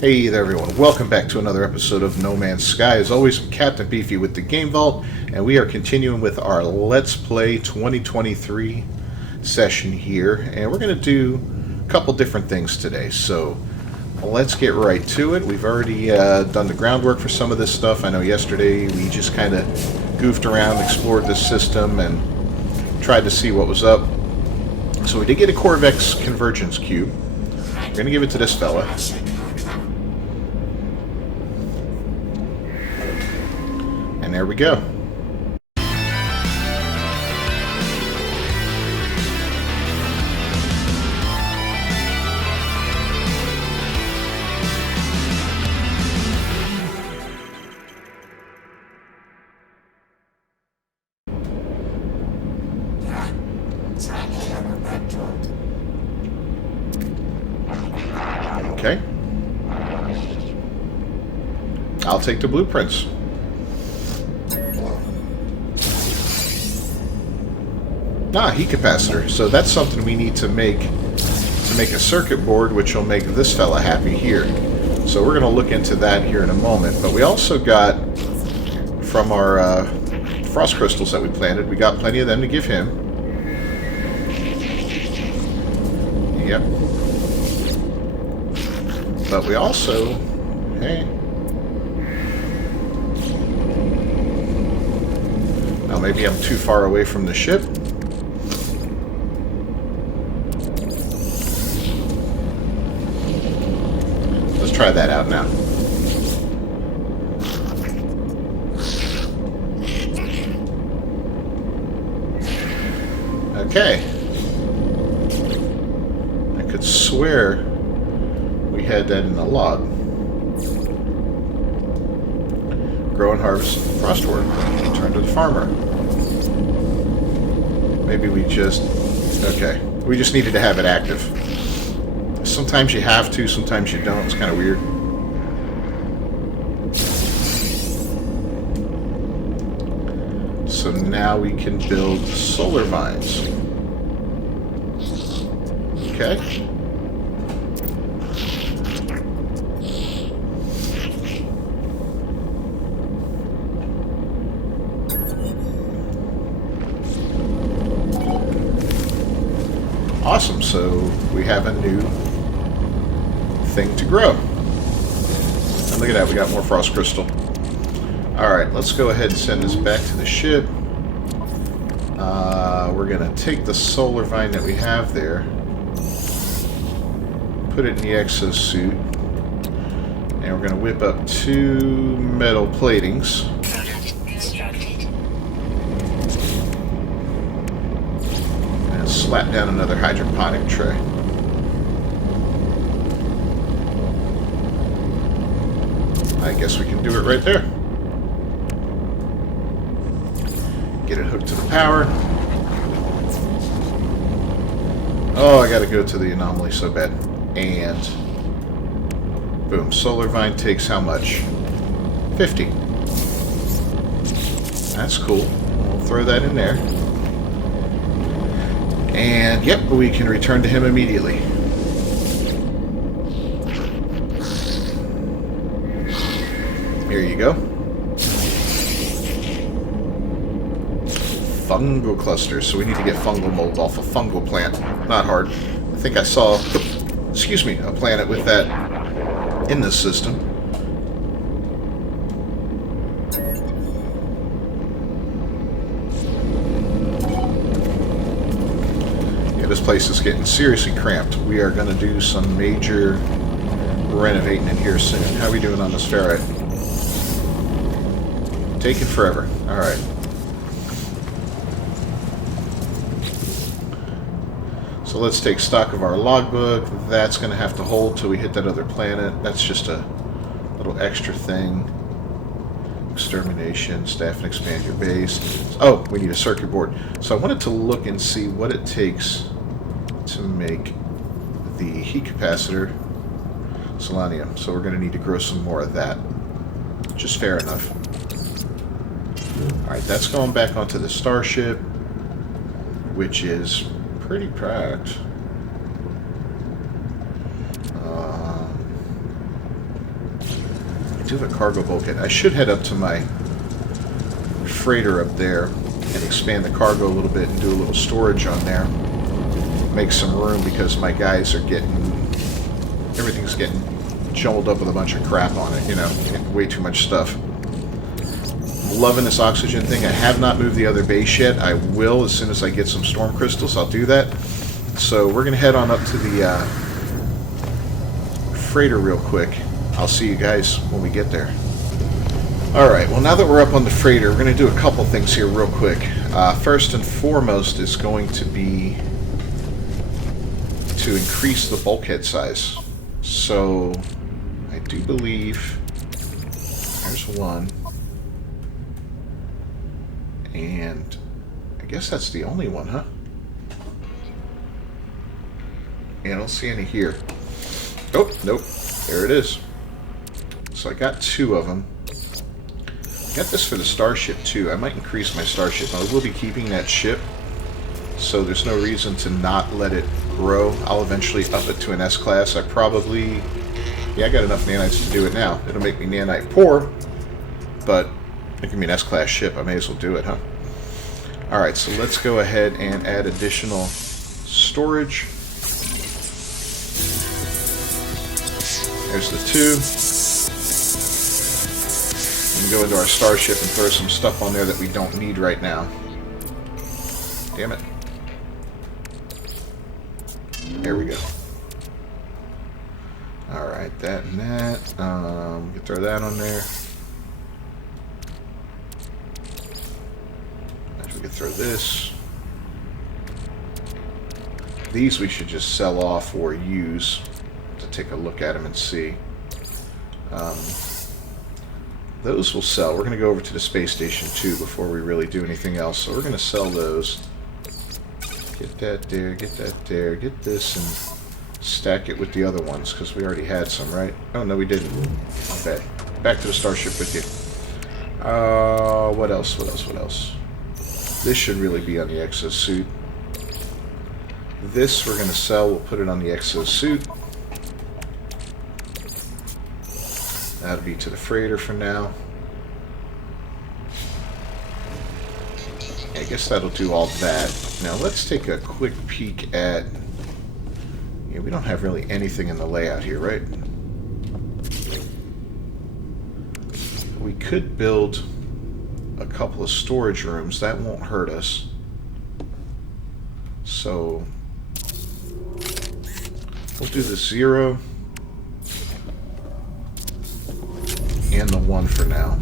Hey there everyone, welcome back to another episode of No Man's Sky. As always, I'm Captain Beefy with the Game Vault, and we are continuing with our Let's Play 2023 session here, and we're going to do a couple different things today, so let's get right to it. We've already done the groundwork for some of this stuff. I know yesterday we just kind of goofed around, explored this system, and tried to see what was up. So we did get a Corvex Convergence Cube. We're going to give it to this fella. And there we go. Okay. I'll take the blueprints. Heat capacitor. So that's something we need to make a circuit board, which will make this fella happy here. So we're going to look into that here in a moment. But we also got, from our frost crystals that we planted, we got plenty of them to give him. Yep. But we also... Hey. Now maybe I'm too far away from the ship. Try that out now. Okay. I could swear we had that in the log. Grow and harvest frostwork. Return to the farmer. Maybe we just... Okay. We just needed to have it active. Sometimes you have to, sometimes you don't. It's kind of weird. So now we can build solar vines. Okay. Awesome, so we have a new thing to grow. And look at that, we got more frost crystal. Alright, let's go ahead and send this back to the ship. We're going to take the solar vine that we have there, put it in the exosuit, and we're going to whip up 2 metal platings. And slap down another hydroponic tray. I guess we can do it right there. Get it hooked to the power. Oh, I gotta go to the anomaly so bad. And boom, solar vine takes how much? 50. That's cool. We'll throw that in there. And yep, we can return to him immediately. Here you go. Fungal clusters. So we need to get fungal mold off a fungal plant. Not hard. I think I saw, excuse me, a planet with that in this system. Yeah, this place is getting seriously cramped. We are going to do some major renovating in here soon. How are we doing on this ferrite? Taking forever. Alright. So let's take stock of our logbook. That's going to have to hold till we hit that other planet. That's just a little extra thing. Extermination, staff and expand your base. Oh, we need a circuit board. So I wanted to look and see what it takes to make the heat capacitor selenium. So we're going to need to grow some more of that. Which is fair enough. Alright, that's going back onto the starship, which is pretty packed. do have a cargo bulkhead. I should head up to my freighter up there and expand the cargo a little bit and do a little storage on there. Make some room because my guys are getting... everything's getting jumbled up with a bunch of crap on it, you know, way too much stuff. I'm loving this oxygen thing. I have not moved the other base yet. I will as soon as I get some storm crystals. I'll do that. So we're going to head on up to the freighter real quick. I'll see you guys when we get there. Alright, well now that we're up on the freighter, we're going to do a couple things here real quick. First and foremost is going to be to increase the bulkhead size. So, I do believe there's one. And I guess that's the only one, huh? Yeah, I don't see any here. Oh, nope. There it is. So I got two of them. Got this for the starship too. I might increase my starship. I will be keeping that ship, so there's no reason to not let it grow. I'll eventually up it to an S-class. I probably... yeah, I got enough nanites to do it now. It'll make me nanite poor, but it can be an S-class ship. I may as well do it, huh? Alright, so let's go ahead and add additional storage. There's the two. We can go into our starship and throw some stuff on there that we don't need right now. Damn it. There we go. Alright, that and that. We can throw that on there. We can throw this. These we should just sell off or use to take a look at them and see. Those will sell. We're going to go over to the space station too before we really do anything else. So we're going to sell those. Get that there, get that there, get this, and stack it with the other ones because we already had some, right? Oh, no, we didn't. Not bad. Back to the starship with you. What else? What else? What else? This should really be on the exosuit. This we're going to sell. We'll put it on the exosuit. That'll be to the freighter for now. I guess that'll do all that. Now let's take a quick peek at... yeah, we don't have really anything in the layout here, right? We could build a couple of storage rooms. That won't hurt us. So we'll do the 0 and the 1 for now.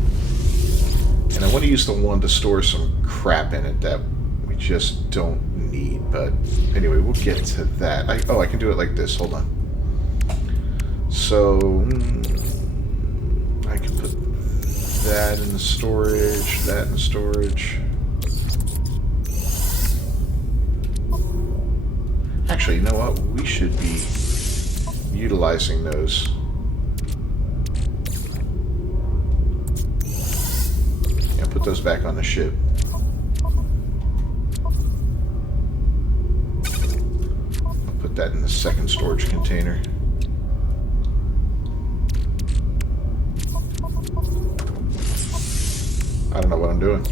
And I want to use the 1 to store some crap in it that we just don't need. But anyway, we'll get to that. I can do it like this. Hold on. So I can put that in the storage, that in the storage. Actually, you know what? We should be utilizing those. Yeah, put those back on the ship. I'll put that in the second storage container. I don't know what I'm doing.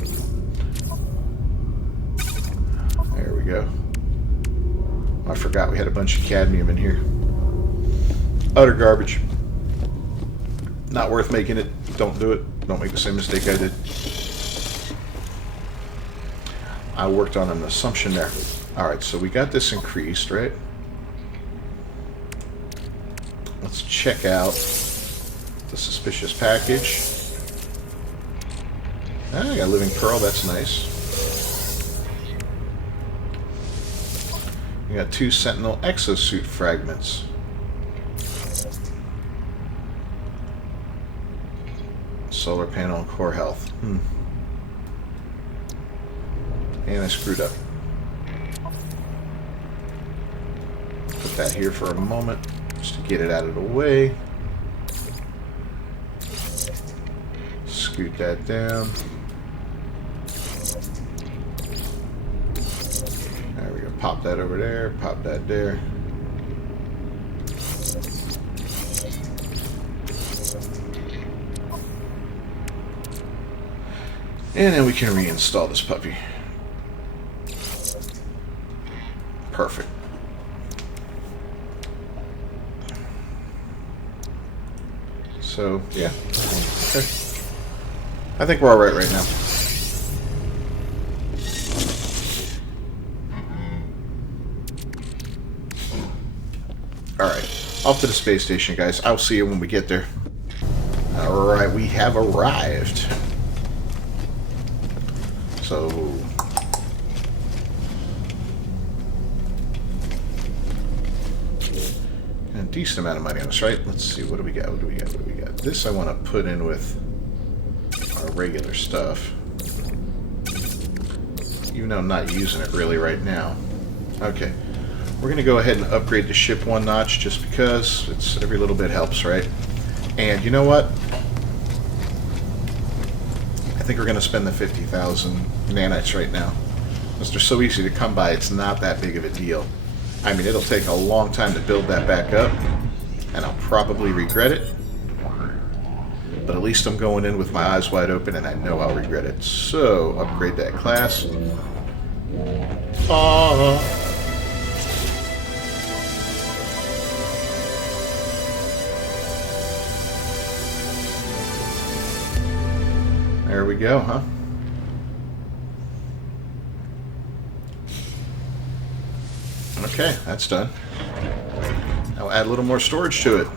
There we go. I forgot we had a bunch of cadmium in here. Utter garbage. Not worth making it. Don't do it. Don't make the same mistake I did. I worked on an assumption there. Alright, so we got this increased, right? Let's check out the suspicious package. Ah, I got living pearl, that's nice. We got 2 sentinel exosuit fragments. Solar panel and core health. And I screwed up. Put that here for a moment, just to get it out of the way. Scoot that down. There we go. Pop that over there. Pop that there. And then we can reinstall this puppy. Perfect. So, yeah. Okay. I think we're alright right now. Alright. Off to the space station, guys. I'll see you when we get there. Alright, we have arrived. So... a decent amount of money on us, right? Let's see, what do we got? What do we got? What do we got? This I want to put in with our regular stuff. Even though I'm not using it really right now. Okay. We're going to go ahead and upgrade the ship one notch just because it's every little bit helps, right? And you know what? I think we're going to spend the 50,000 nanites right now. Because they're so easy to come by, it's not that big of a deal. I mean, it'll take a long time to build that back up, and I'll probably regret it. But at least I'm going in with my eyes wide open, and I know I'll regret it. So, upgrade that class. There we go, huh? Okay, that's done. I'll add a little more storage to it.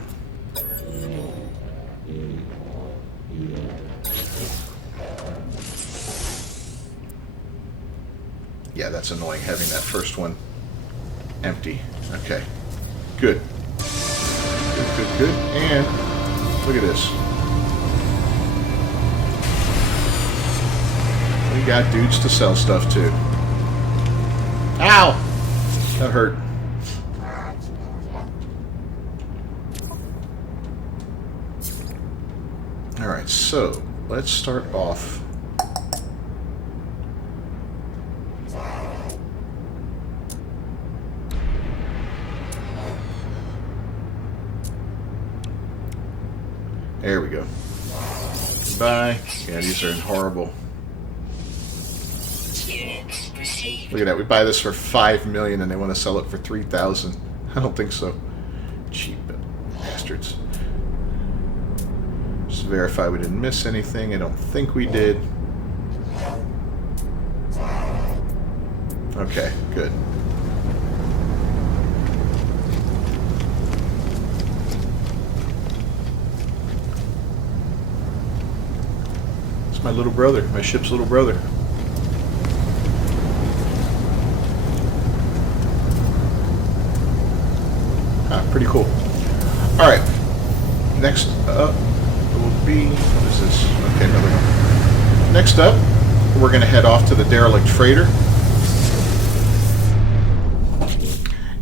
Yeah, that's annoying having that first one empty. Okay, good. Good, good, good. And look at this. We got dudes to sell stuff to. Ow! That hurt. Alright, so let's start off. There we go. Goodbye. Yeah, these are horrible. Look at that. We buy this for $5 million and they want to sell it for $3,000. I don't think so. Cheap bastards. Just verify we didn't miss anything. I don't think we did. Okay, good. It's my little brother. My ship's little brother. Pretty cool. Alright. Next up will be... what is this? Okay, another one. Next up, we're going to head off to the Derelict Freighter.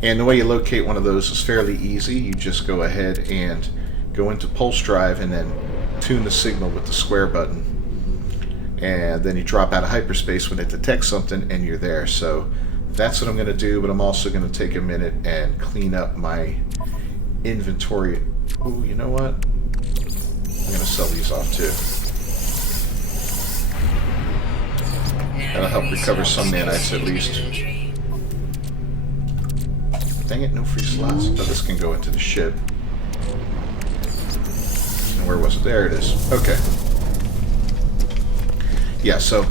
And the way you locate one of those is fairly easy. You just go ahead and go into Pulse Drive and then tune the signal with the square button. And then you drop out of hyperspace when it detects something and you're there. So that's what I'm going to do, but I'm also going to take a minute and clean up my inventory. Oh, you know what? I'm going to sell these off too. That'll help recover some nanites at least. Dang it, no free slots. Oh, this can go into the ship. And where was it? There it is. Okay. Yeah, so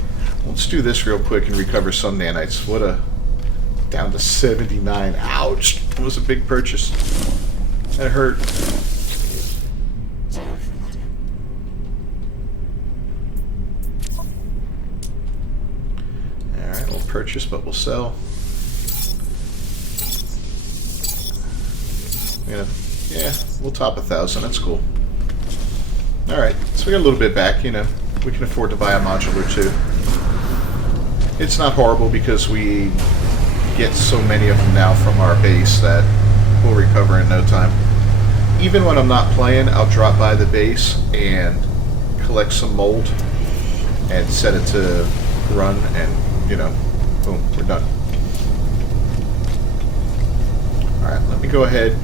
let's do this real quick and recover some nanites. What a... down to 79. Ouch! That was a big purchase. That hurt. Alright, we'll purchase, but we'll sell. Yeah, we'll top 1,000. That's cool. Alright, so we got a little bit back, you know. We can afford to buy a module or two. It's not horrible because we get so many of them now from our base that we'll recover in no time. Even when I'm not playing, I'll drop by the base and collect some mold and set it to run and, you know, boom, we're done. Alright, let me go ahead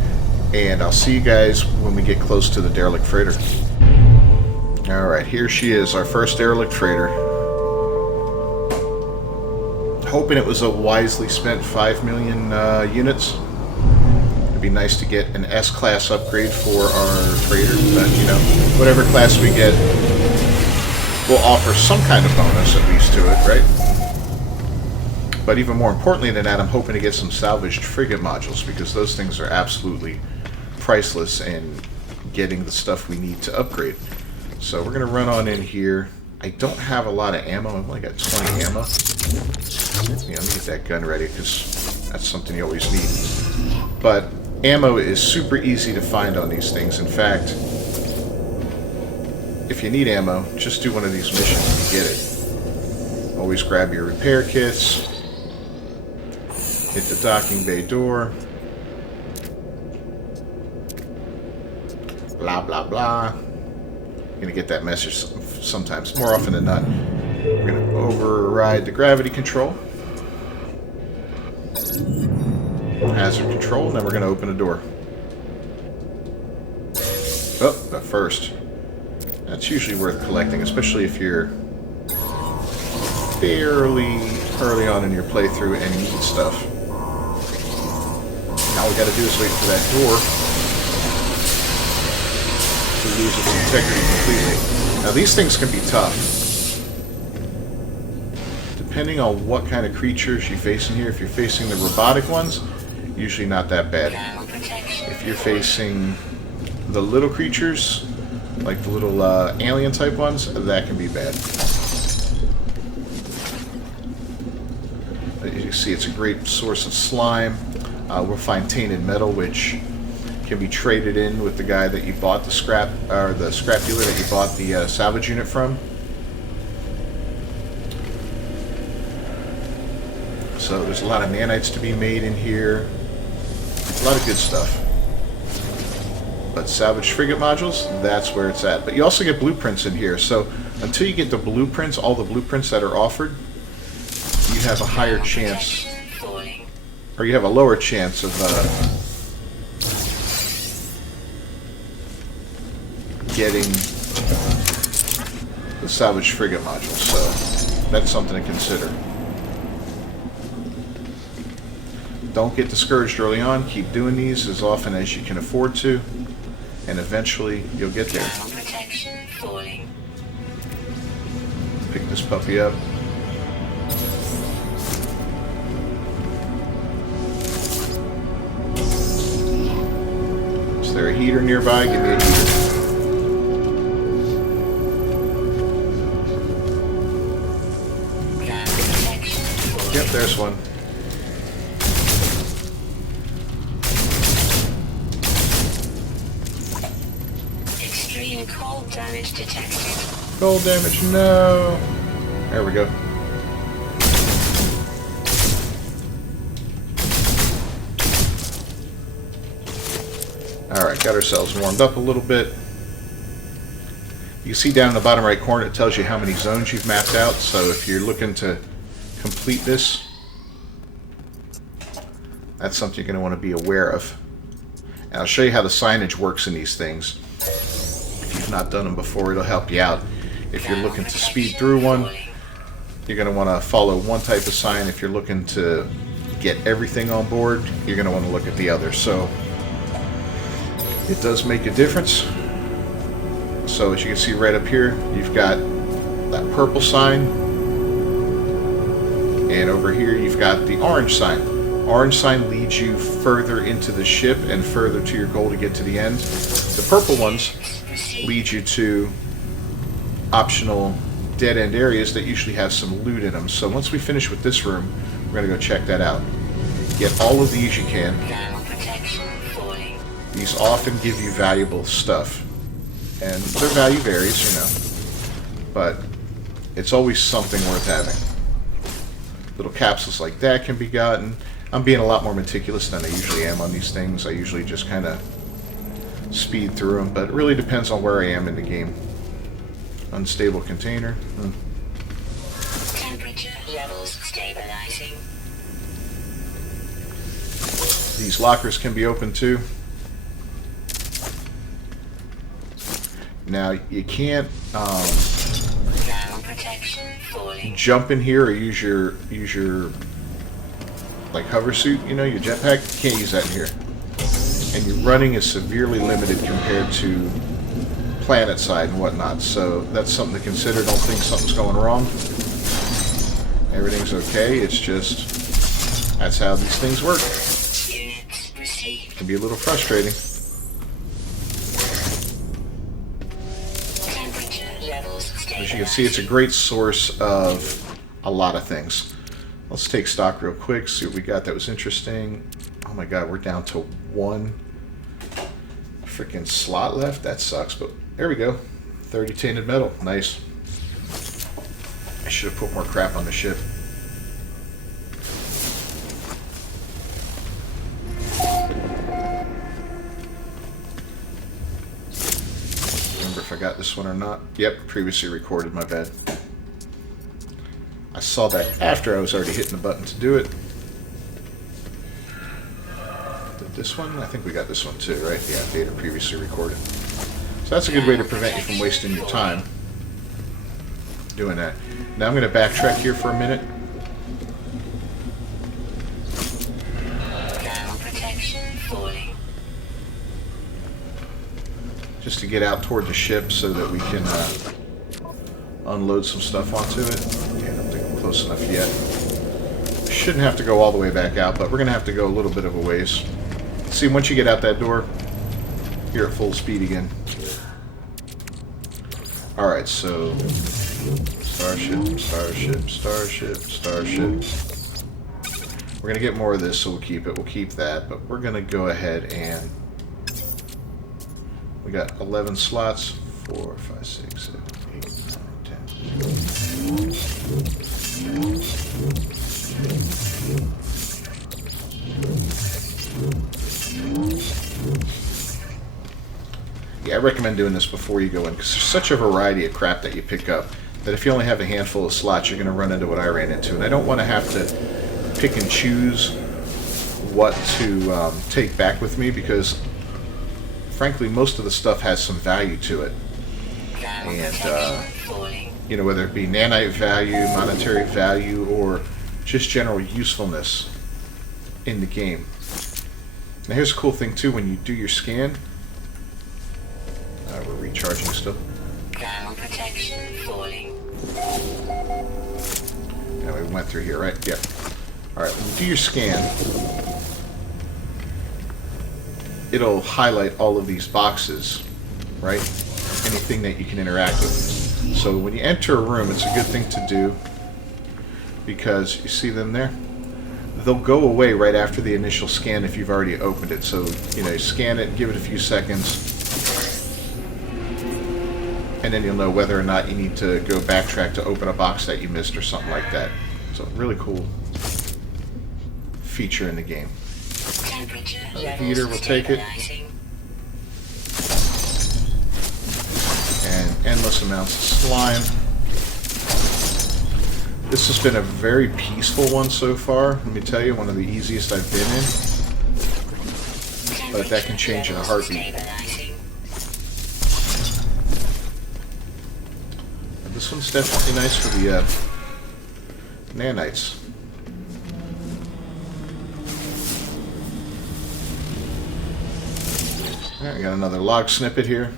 and I'll see you guys when we get close to the Derelict Freighter. Alright, here she is, our first Derelict Freighter. hoping it was a wisely spent 5 million units. It'd be nice to get an S-class upgrade for our freighter, but you know, whatever class we get will offer some kind of bonus at least to it, right? But even more importantly than that, I'm hoping to get some salvaged frigate modules, because those things are absolutely priceless in getting the stuff we need to upgrade. So we're going to run on in here. I don't have a lot of ammo. I've only got 20 ammo. Yeah, let me get that gun ready, because that's something you always need. But ammo is super easy to find on these things. In fact, if you need ammo, just do one of these missions and you get it. Always grab your repair kits. Hit the docking bay door. Blah, blah, blah. You're going to get that message sometimes, more often than not. We're going to override the gravity control. Hazard control, and then we're going to open a door. Oh, but first, that's usually worth collecting, especially if you're fairly early on in your playthrough and need stuff. All we got to do is wait for that door to lose its integrity completely. Now these things can be tough. Depending on what kind of creatures you face in here, if you're facing the robotic ones, usually not that bad. If you're facing the little creatures, like the little alien type ones, that can be bad. As you can see, it's a great source of slime. We'll find tainted metal, which can be traded in with the guy that you bought the scrap, or the scrap dealer that you bought the salvage unit from. So there's a lot of nanites to be made in here. A lot of good stuff. But salvage frigate modules, that's where it's at. But you also get blueprints in here. So until you get the blueprints, all the blueprints that are offered, you have a higher chance, or you have a lower chance of getting the salvage frigate module. So that's something to consider. Don't get discouraged early on. Keep doing these as often as you can afford to, and eventually you'll get there. Pick this puppy up. Is there a heater nearby? Give me a heater. Yep, there's one. Extreme cold damage detected. Cold damage, no. There we go. Alright, got ourselves warmed up a little bit. You see down in the bottom right corner it tells you how many zones you've mapped out, so if you're looking to complete this, that's something you're going to want to be aware of. And I'll show you how the signage works in these things. If you've not done them before, it'll help you out. If you're looking to speed through one, you're going to want to follow one type of sign. If you're looking to get everything on board, you're going to want to look at the other. So it does make a difference. So as you can see right up here, you've got that purple sign, and over here you've got the orange sign. Orange sign leads you further into the ship and further to your goal to get to the end. The purple ones lead you to optional dead-end areas that usually have some loot in them. So once we finish with this room, we're going to go check that out. Get all of these you can. These often give you valuable stuff. And their value varies, you know. But it's always something worth having. Little capsules like that can be gotten. I'm being a lot more meticulous than I usually am on these things. I usually just kind of speed through them, but it really depends on where I am in the game. Unstable container. Temperature levels stabilizing. These lockers can be opened too. Now you can't jump in here or use your like hover suit, you know, your jetpack, you can't use that in here. And your running is severely limited compared to planet side and whatnot, so that's something to consider. Don't think something's going wrong. Everything's okay, it's just that's how these things work. It can be a little frustrating. As you can see, it's a great source of a lot of things. Let's take stock real quick, see what we got that was interesting. Oh my god, we're down to one freaking slot left. That sucks, but there we go. 30 tainted metal. Nice. I should have put more crap on the ship. Remember if I got this one or not. Yep, previously recorded, my bad. I saw that after I was already hitting the button to do it. Did this one? I think we got this one too, right? Yeah, data previously recorded. So that's a good way to prevent you from wasting your time doing that. Now I'm going to backtrack here for a minute. Just to get out toward the ship so that we can unload some stuff onto it. Yeah, I don't think I'm close enough yet. Shouldn't have to go all the way back out, but we're going to have to go a little bit of a ways. See, once you get out that door, you're at full speed again. Alright, so starship, starship, starship, starship. We're going to get more of this, so we'll keep it. We'll keep that, but we're going to go ahead and we got 11 slots. 4, 5, 6, 7, 8, 9, 10. Yeah, I recommend doing this before you go in, because there's such a variety of crap that you pick up that if you only have a handful of slots, you're going to run into what I ran into. And I don't want to have to pick and choose what to take back with me, because frankly, most of the stuff has some value to it. And, you know, whether it be nanite value, monetary value, or just general usefulness in the game. Now here's a cool thing too, when you do your scan, we're recharging still. Ground protection falling. Yeah, we went through here, right? Yep. Alright, when you do your scan, it'll highlight all of these boxes, right? Anything that you can interact with. So when you enter a room, it's a good thing to do, because you see them there? They'll go away right after the initial scan if you've already opened it. So, you know, scan it, give it a few seconds, and then you'll know whether or not you need to go backtrack to open a box that you missed or something like that. So, really cool feature in the game. Another heater, we'll take it. And endless amounts of slime. This has been a very peaceful one so far. Let me tell you, one of the easiest I've been in. But that can change in a heartbeat. And this one's definitely nice for the nanites. Alright, we got another log snippet here.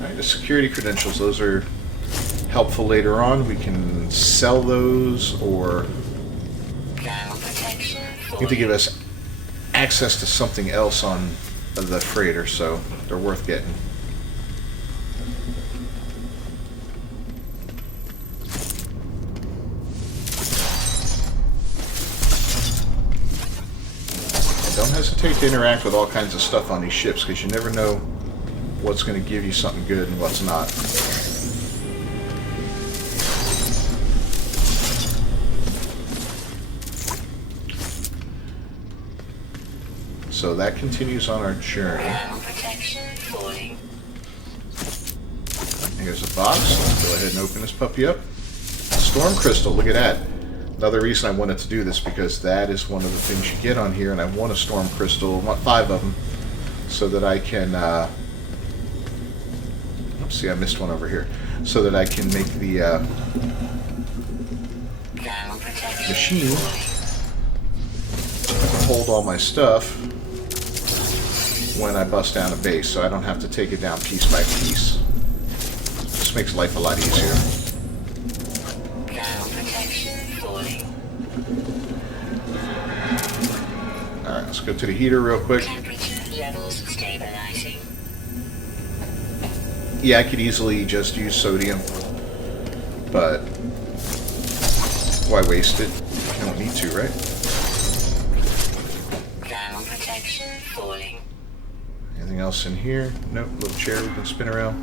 Alright, the security credentials, those are helpful later on. We can sell those, or need to give us access to something else on the freighter, so they're worth getting. Don't hesitate to interact with all kinds of stuff on these ships, because you never know what's going to give you something good and what's not. So that continues on our journey. Here's a box. Let's go ahead and open this puppy up. Storm crystal, look at that. Another reason I wanted to do this, because that is one of the things you get on here, and I want a storm crystal. I want 5 of them, so that I can see, I missed one over here. So that I can make the machine hold all my stuff when I bust down a base, so I don't have to take it down piece by piece. Just makes life a lot easier. Alright, let's go to the heater real quick. Yeah, I could easily just use sodium, but why waste it? You don't need to, right? Anything else in here? Nope, little chair we can spin around.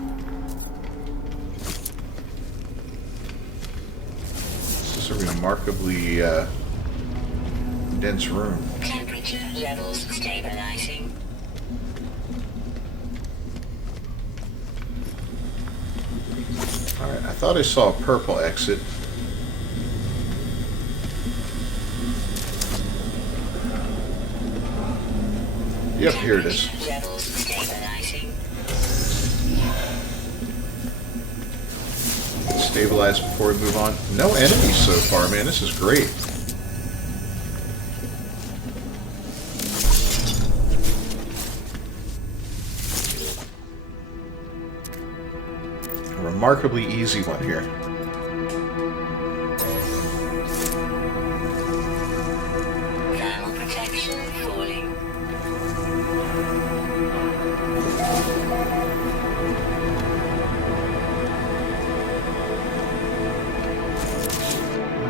This is a remarkably dense room. Temperature levels stabilizing. Alright, I thought I saw a purple exit. Yep, here it is. Levels stabilizing. Stabilize before we move on. No enemies so far, man. This is great. A remarkably easy one here. Thermal protection falling.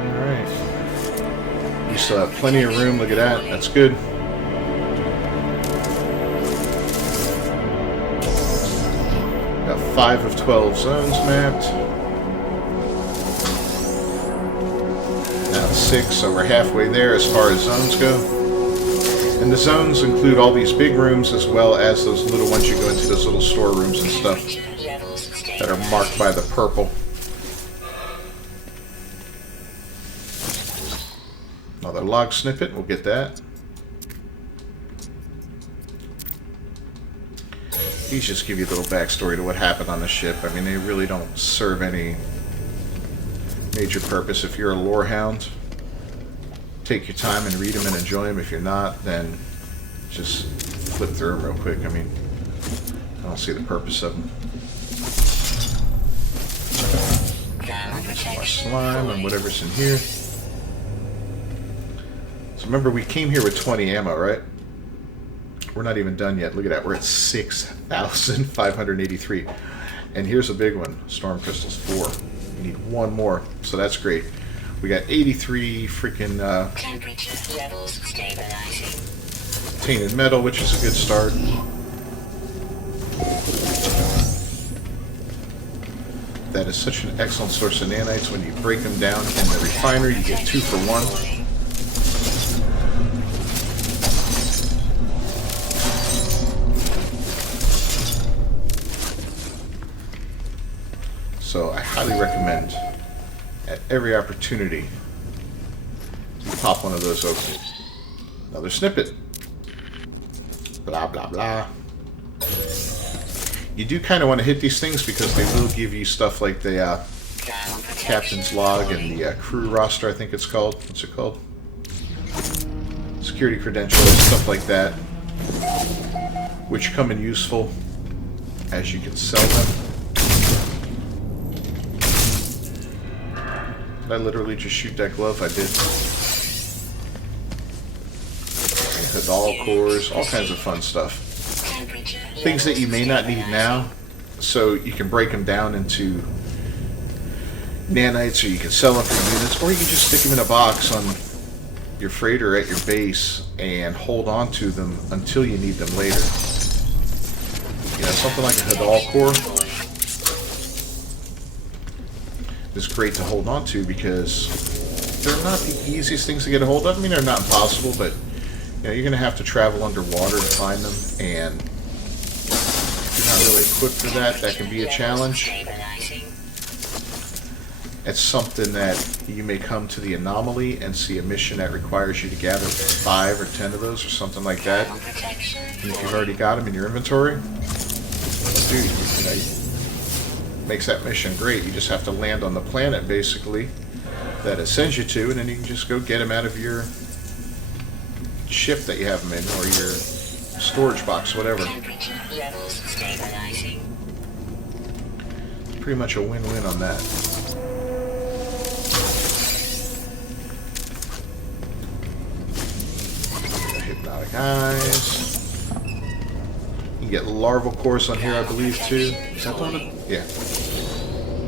Alright. We still have plenty of room. Look at that. That's good. Got 5 of 12 zones mapped. Now it's 6, so we're halfway there as far as zones go. And the zones include all these big rooms as well as those little ones you go into, those little storerooms and stuff that are marked by the purple. Another log snippet, we'll get that. These just give you a little backstory to what happened on the ship. I mean, they really don't serve any major purpose. If you're a lore hound, take your time and read them and enjoy them. If you're not, then just flip through them real quick. I mean, I don't see the purpose of them. Some more slime and whatever's in here. So remember, we came here with 20 ammo, right? We're not even done yet. Look at that. We're at 6,583. And here's a big one. Storm crystals 4. We need one more. So that's great. We got 83 freaking Temperature levels stabilizing. tainted metal, which is a good start. That is such an excellent source of nanites. When you break them down in the refiner, you get 2 for 1. So I highly recommend, at every opportunity, you pop one of those open. Another snippet. Blah, blah, blah. You do kind of want to hit these things because they will give you stuff like the captain's log and the crew roster, I think it's called. What's it called? Security credentials, stuff like that, which come in useful as you can sell them. Did I literally just shoot that glove? I did. Hadal cores, all kinds of fun stuff. Things that you may not need now, so you can break them down into nanites, or you can sell them for units, or you can just stick them in a box on your freighter at your base and hold on to them until you need them later. You know, something like a Hadal core is great to hold on to because they're not the easiest things to get a hold of. I mean, they're not impossible, but you know, you're going to have to travel underwater to find them, and if you're not really equipped for that, that can be a challenge. It's something that you may come to the anomaly and see a mission that requires you to gather 5 or 10 of those or something like that. And if you've already got them in your inventory, dude, you know, makes that mission great. You just have to land on the planet, basically, that it sends you to, and then you can just go get them out of your ship that you have them in, or your storage box, whatever. Temperature levels stabilizing. Pretty much a win-win on that. Hypnotic eyes. You can get larval cores on here, I believe, too. Is that one? Yeah.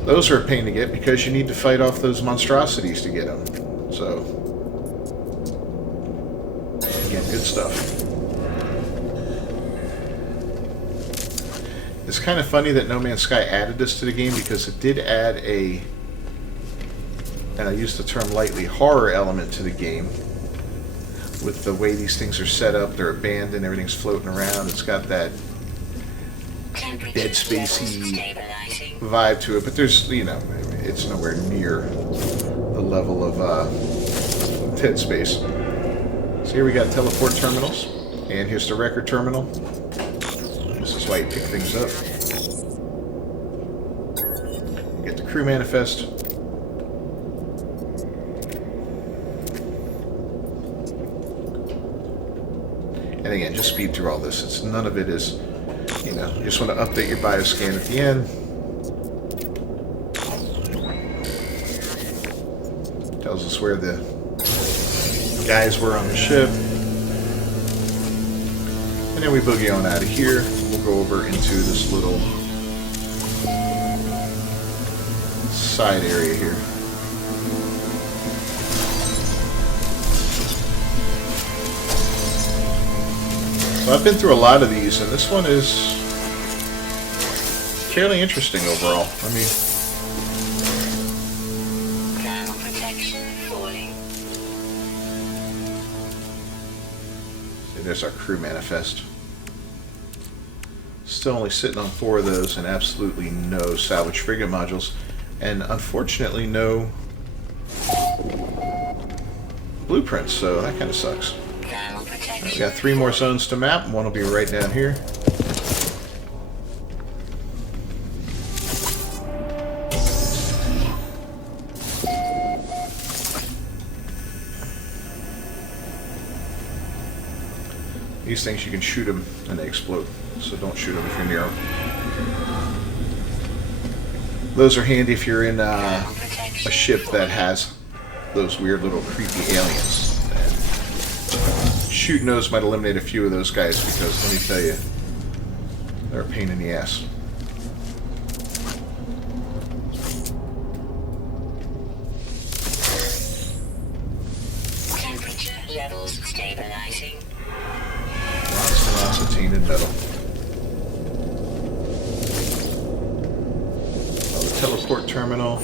Those are a pain to get because you need to fight off those monstrosities to get them. So, again, good stuff. It's kind of funny that No Man's Sky added this to the game because it did add a, and I use the term lightly, horror element to the game. With the way these things are set up, they're abandoned, everything's floating around. It's got that Dead Spacey vibe to it, but there's, you know, it's nowhere near the level of Dead Space. So here we got teleport terminals, and here's the record terminal. This is why you pick things up. You get the crew manifest. And again, just speed through all this. It's none of it is, you know, you just want to update your bioscan at the end. Tells us where the guys were on the ship. And then we boogie on out of here. We'll go over into this little side area here. So I've been through a lot of these, and this one is fairly interesting overall. I mean, Thermal protection falling. there's our crew manifest. Still only sitting on 4 of those, and absolutely no salvage frigate modules, and unfortunately no blueprints. So that kind of sucks. Thermal protection. We got 3 more zones to map. One will be right down here. These things, you can shoot them and they explode, so don't shoot them if you're near them. Those are handy if you're in a ship that has those weird little creepy aliens. And shooting those might eliminate a few of those guys, because let me tell you, they're a pain in the ass. Temperature levels stabilizing. Lots and lots of tainted metal. Oh, the teleport terminal.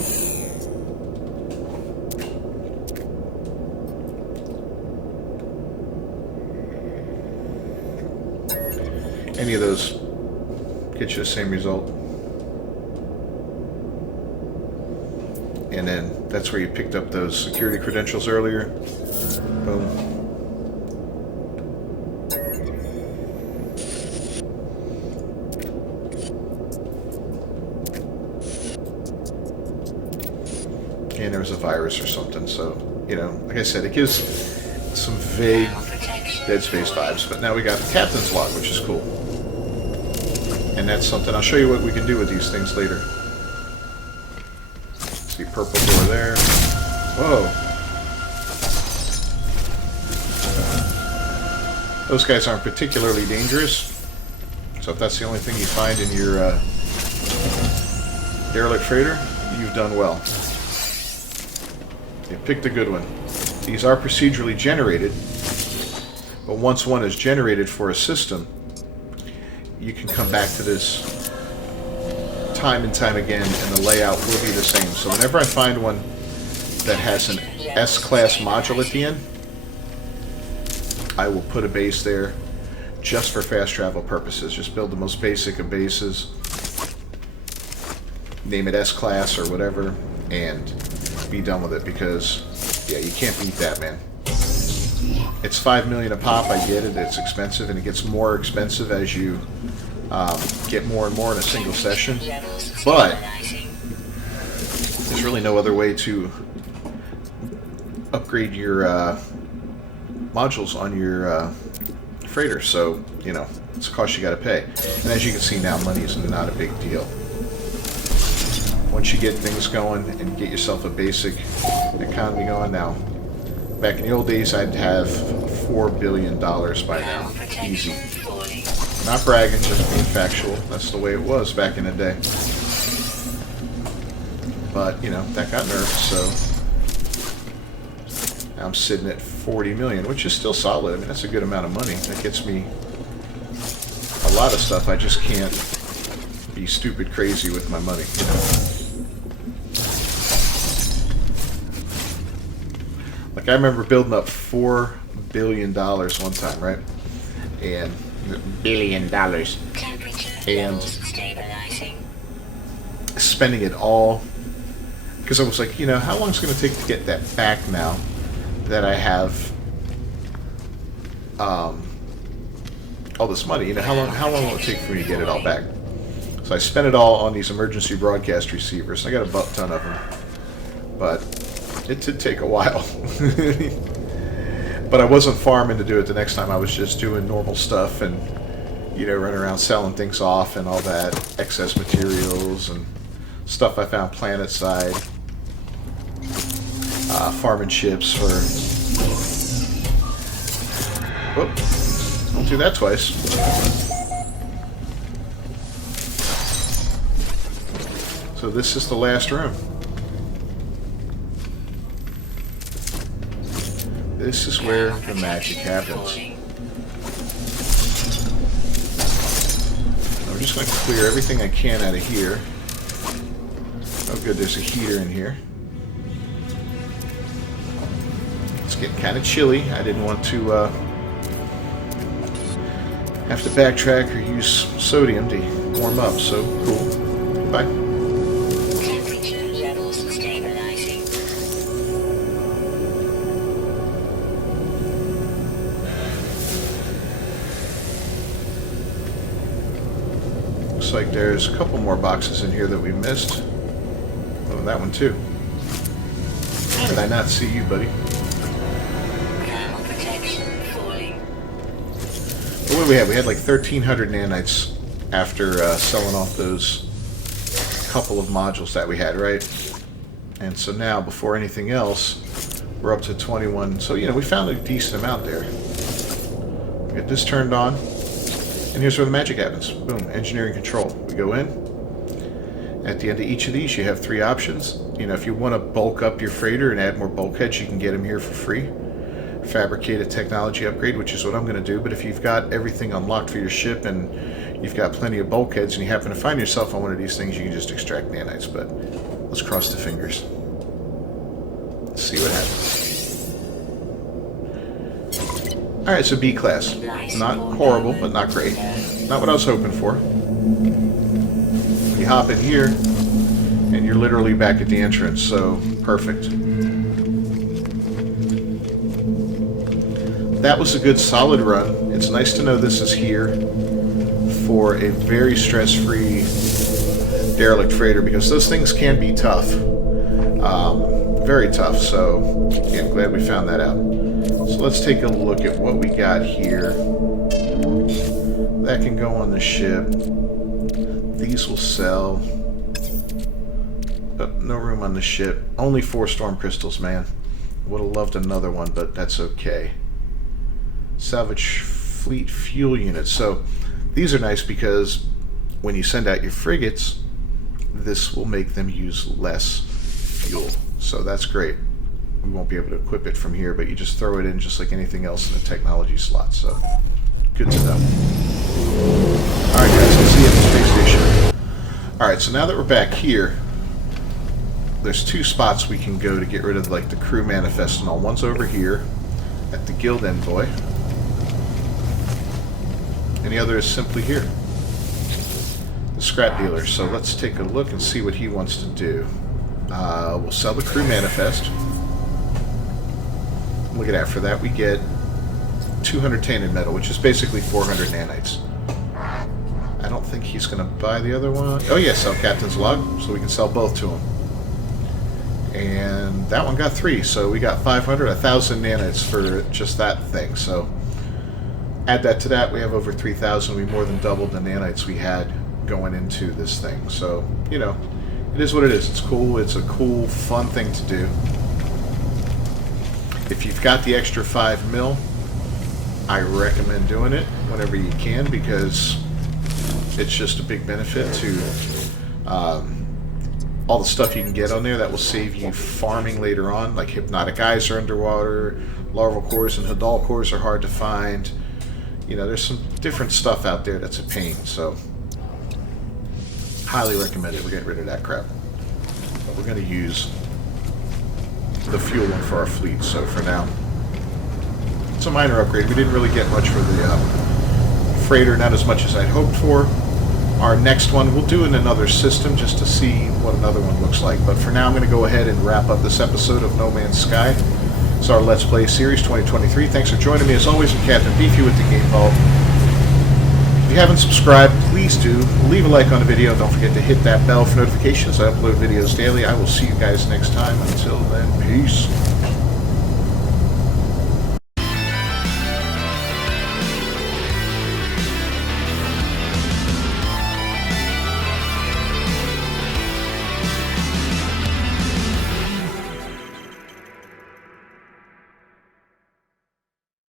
Any of those get you the same result. And then that's where you picked up those security credentials earlier. Boom. And there was a virus or something, so, you know, like I said, it gives some vague Dead Space vibes. But now we got the captain's log, which is cool. And that's something, I'll show you what we can do with these things later. See, purple door there. Whoa. Those guys aren't particularly dangerous. So if that's the only thing you find in your Derelict Freighter, you've done well. You picked a good one. These are procedurally generated, but once one is generated for a system, you can come back to this time and time again, and the layout will be the same. So whenever I find one that has an S-class module at the end, I will put a base there just for fast travel purposes. Just build the most basic of bases, name it S-class or whatever, and be done with it, because, yeah, you can't beat that, man. It's $5 million a pop, I get it, it's expensive, and it gets more expensive as you get more and more in a single session. But there's really no other way to upgrade your modules on your freighter, so you know it's a cost you got to pay. And as you can see now, money is not a big deal. Once you get things going and get yourself a basic economy going now. Back in the old days, I'd have $4 billion by now, easy. Not bragging, just being factual. That's the way it was back in the day. But you know that got nerfed, so. I'm sitting at 40 million, which is still solid. I mean, that's a good amount of money. That gets me a lot of stuff. I just can't be stupid crazy with my money, you know. Like I remember building up $4 billion one time, right? And $1 billion, and spending it all because I was like, you know, how long is it going to take to get that back now? That I have all this money, you know, how long will it take for me to get it all back? So I spent it all on these emergency broadcast receivers. I got a butt ton of them, but it did take a while. But I wasn't farming to do it the next time. I was just doing normal stuff and, you know, running around selling things off and all that excess materials and stuff I found planet side. Farming ships for... Whoop. Don't do that twice. So this is the last room. This is where the magic happens. I'm just going to clear everything I can out of here. Oh good, there's a heater in here. Getting kind of chilly. I didn't want to have to backtrack or use sodium to warm up, so cool. Bye. Temperature levels stabilizing. Looks like there's a couple more boxes in here that we missed. Oh, that one too. How did I not see you, buddy? What did we have? We had like 1,300 nanites after selling off those couple of modules that we had, right? And so now, before anything else, we're up to 21. So, you know, we found a decent amount there. We get this turned on, and here's where the magic happens. Boom, engineering control. We go in. At the end of each of these, you have 3 options. You know, if you want to bulk up your freighter and add more bulkheads, you can get them here for free. Fabricate a technology upgrade, which is what I'm going to do. But if you've got everything unlocked for your ship and you've got plenty of bulkheads and you happen to find yourself on one of these things, you can just extract nanites. But let's cross the fingers. Let's see what happens. Alright, so B class. Not horrible, but not great. Not what I was hoping for. You hop in here and you're literally back at the entrance, so perfect. That was a good solid run. It's nice to know this is here for a very stress-free derelict freighter because those things can be tough. Very tough, so yeah, I'm glad we found that out. So let's take a look at what we got here. That can go on the ship. These will sell. Oh, no room on the ship. Only 4 storm crystals, man. Would have loved another one, but that's okay. Salvage fleet fuel units. So these are nice because when you send out your frigates, this will make them use less fuel. So that's great. We won't be able to equip it from here, but you just throw it in just like anything else in the technology slot. So good to know. Alright guys, let's see you at the space station. Alright, so now that we're back here, there's 2 spots we can go to get rid of like the crew manifest and all. One's over here at the guild envoy. And the other is simply here. The scrap dealer. So let's take a look and see what he wants to do. We'll sell the crew manifest. Look at that. For that we get 200 tainted metal, which is basically 400 nanites. I don't think he's going to buy the other one. Oh yeah, sell Captain's Log, so we can sell both to him. And that one got 3, so we got 500, 1,000 nanites for just that thing. So add that to that, we have over 3,000. We more than doubled the nanites we had going into this thing. So, you know, it is what it is. It's cool. It's a cool, fun thing to do. If you've got the extra 5 mil, I recommend doing it whenever you can, because it's just a big benefit to all the stuff you can get on there that will save you farming later on. Like Hypnotic Eyes are underwater, Larval Cores and Hadal Cores are hard to find. You know, there's some different stuff out there that's a pain, so highly recommend it. We're getting rid of that crap. But we're going to use the fuel one for our fleet, so for now, it's a minor upgrade. We didn't really get much for the freighter, not as much as I'd hoped for. Our next one, we'll do in another system just to see what another one looks like. But for now, I'm going to go ahead and wrap up this episode of No Man's Sky. It's our Let's Play Series 2023. Thanks for joining me. As always, I'm Captain Beefy with the Game Vault. If you haven't subscribed, please do. Leave a like on the video. Don't forget to hit that bell for notifications. I upload videos daily. I will see you guys next time. Until then, peace.